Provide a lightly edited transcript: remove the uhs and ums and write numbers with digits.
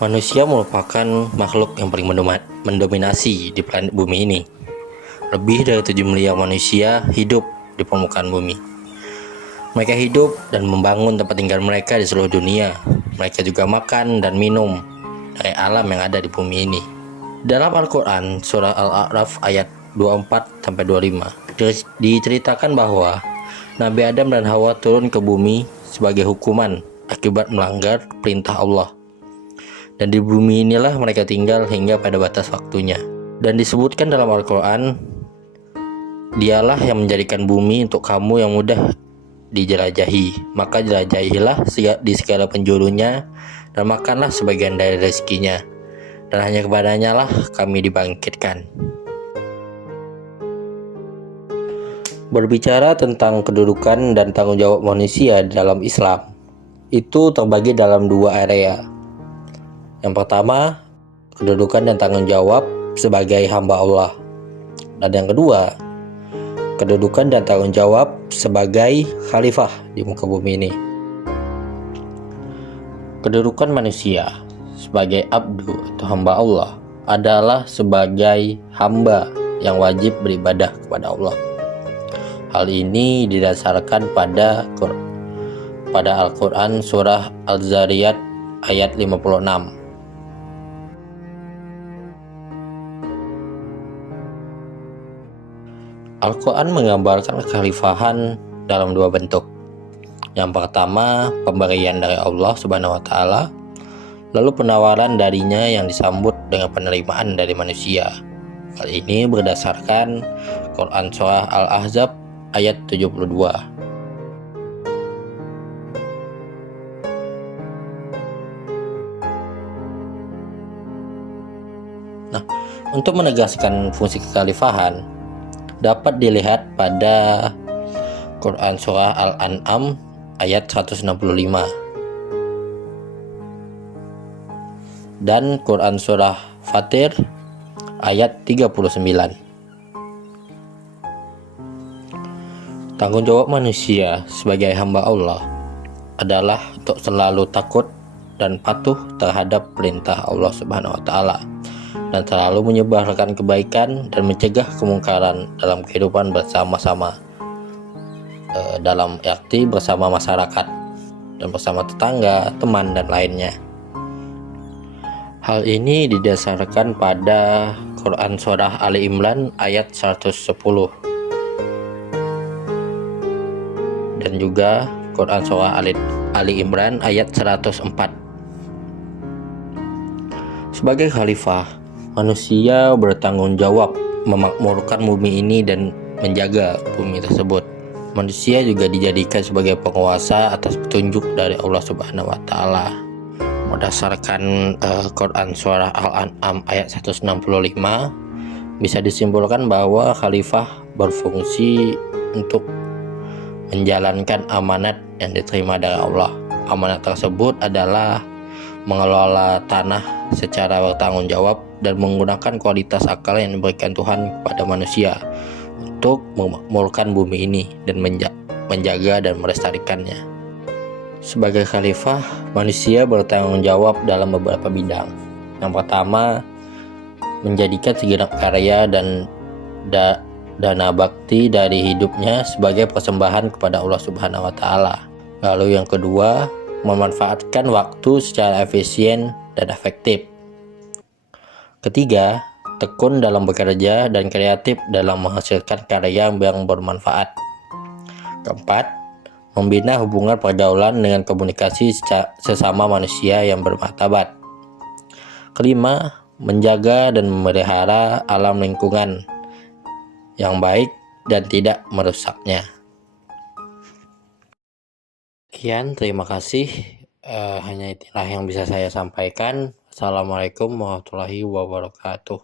Manusia merupakan makhluk yang paling mendominasi di planet bumi ini. Lebih dari 7 miliar manusia hidup di permukaan bumi. Mereka hidup dan membangun tempat tinggal mereka di seluruh dunia. Mereka juga makan dan minum dari alam yang ada di bumi ini. Dalam Al-Quran, surah Al-A'raf ayat 24-25, diceritakan bahwa Nabi Adam dan Hawa turun ke bumi sebagai hukuman akibat melanggar perintah Allah. Dan di bumi inilah mereka tinggal hingga pada batas waktunya. Dan disebutkan dalam Al-Quran, dialah yang menjadikan bumi untuk kamu yang mudah dijelajahi. Maka jelajahilah di segala penjurunya, dan makanlah sebagian dari rezekinya. Dan hanya kepadanya lah kami dibangkitkan. Berbicara tentang kedudukan dan tanggung jawab manusia dalam Islam, itu terbagi dalam dua area. Yang pertama, kedudukan dan tanggung jawab sebagai hamba Allah. Dan yang kedua, kedudukan dan tanggung jawab sebagai khalifah di muka bumi ini. Kedudukan manusia sebagai abdu atau hamba Allah adalah sebagai hamba yang wajib beribadah kepada Allah. Hal ini didasarkan pada Al-Quran surah Al-Zariyat ayat 56. Al-Quran menggambarkan kekhalifahan dalam dua bentuk. Yang pertama, pemberian dari Allah Subhanahu wa Ta'ala, lalu penawaran darinya yang disambut dengan penerimaan dari manusia. Hal ini berdasarkan Quran surah Al-Ahzab ayat 72. Nah, untuk menegaskan fungsi kekhalifahan dapat dilihat pada Quran surah Al-An'am ayat 165 dan Quran surah Fatir ayat 39. Tanggung jawab manusia sebagai hamba Allah adalah untuk selalu takut dan patuh terhadap perintah Allah Subhanahu wa Ta'ala, dan selalu menyebarkan kebaikan dan mencegah kemungkaran dalam kehidupan bersama-sama, dalam arti bersama masyarakat dan bersama tetangga, teman, dan lainnya. Hal ini didasarkan pada Quran surah Ali Imran ayat 110 dan juga Quran surah Ali Imran ayat 104. Sebagai khalifah, manusia bertanggung jawab memakmurkan bumi ini dan menjaga bumi tersebut. Manusia juga dijadikan sebagai penguasa atas petunjuk dari Allah Subhanahu wa Ta'ala. Berdasarkan Quran surah Al-An'am ayat 165, bisa disimpulkan bahwa khalifah berfungsi untuk menjalankan amanat yang diterima dari Allah. Amanat tersebut adalah mengelola tanah secara bertanggung jawab dan menggunakan kualitas akal yang diberikan Tuhan kepada manusia untuk memakmurkan bumi ini dan menjaga dan melestarikannya. Sebagai khalifah, manusia bertanggung jawab dalam beberapa bidang. Yang pertama, menjadikan segenap karya dan dana bakti dari hidupnya sebagai persembahan kepada Allah Subhanahu wa Ta'ala. Lalu yang kedua, memanfaatkan waktu secara efisien dan efektif. Ketiga, tekun dalam bekerja dan kreatif dalam menghasilkan karya yang bermanfaat. Keempat, membina hubungan pergaulan dengan komunikasi sesama manusia yang bermartabat. Kelima, menjaga dan memelihara alam lingkungan yang baik dan tidak merusaknya. Sekian, terima kasih. Hanya itulah yang bisa saya sampaikan. Assalamualaikum warahmatullahi wabarakatuh.